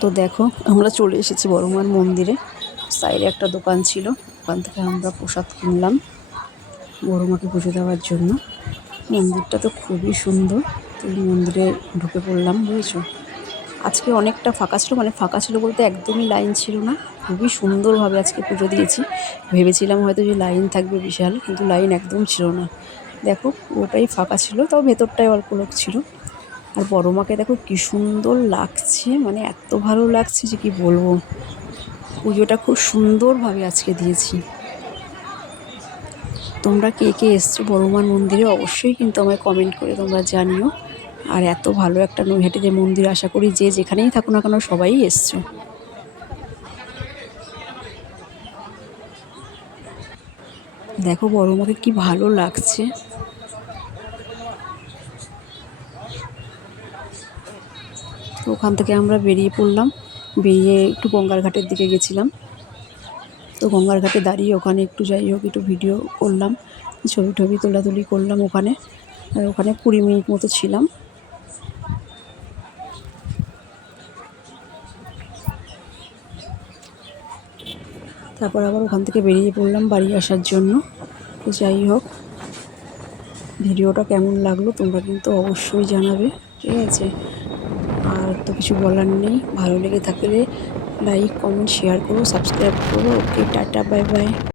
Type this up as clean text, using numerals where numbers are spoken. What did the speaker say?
তো দেখো আমরা চলে এসেছি বড়মার মন্দিরে। সাইডে একটা দোকান ছিল, ওখান থেকে আমরা প্রসাদ কিনলাম বড়মাকে পুজো দেওয়ার জন্য। মন্দিরটা তো খুবই সুন্দর। তো মন্দিরে ঢুকে পড়লাম, বুঝেছো। আজকে অনেকটা ফাঁকা ছিল, মানে ফাঁকা ছিল বলতে একদমই লাইন ছিল না। খুবই সুন্দরভাবে আজকে পুজো দিয়েছি। ভেবেছিলাম হয়তো যে লাইন থাকবে বিশাল, কিন্তু লাইন একদম ছিল না। দেখো পুরোটাই ফাঁকা ছিল, তাও ভেতরটায় অল্প লোক ছিল। আর বড়মাকে দেখো কি সুন্দর লাগছে, মানে এত ভালো লাগছে যে কি বলবো। পুজোটা খুব সুন্দরভাবে আজকে দিয়েছি। তোমরা কে কে এসছো বড়মার মন্দিরে অবশ্যই কিন্তু আমায় কমেন্ট করে তোমরা জানিও। আর এত ভালো একটা নৈহাটিতে মন্দির, আশা করি যে যেখানেই থাকো না কেন সবাই এসছো। দেখো বড়মাকে কি ভালো লাগছে। তো ওখান থেকে আমরা বেরিয়ে পড়লাম, বেরিয়ে একটু গঙ্গার ঘাটের দিকে গেছিলাম। তো গঙ্গার ঘাটে দাঁড়িয়ে ওখানে একটু যাই হোক একটু ভিডিও করলাম, ছবি টবি তোলাতুলি করলাম ওখানে। আর ওখানে 20 মিনিট মতো ছিলাম। তারপর আবার ওখান থেকে বেরিয়ে পড়লাম বাড়ি আসার জন্য। তো যাই হোক, ভিডিওটা কেমন লাগলো তোমরা কিন্তু অবশ্যই জানাবে, ঠিক আছে। আর তো কিছু বলার নেই, ভালো লেগে থাকলে লাইক কমেন্ট শেয়ার করো, সাবস্ক্রাইব করো। ওকে, টাটা, বাই বাই।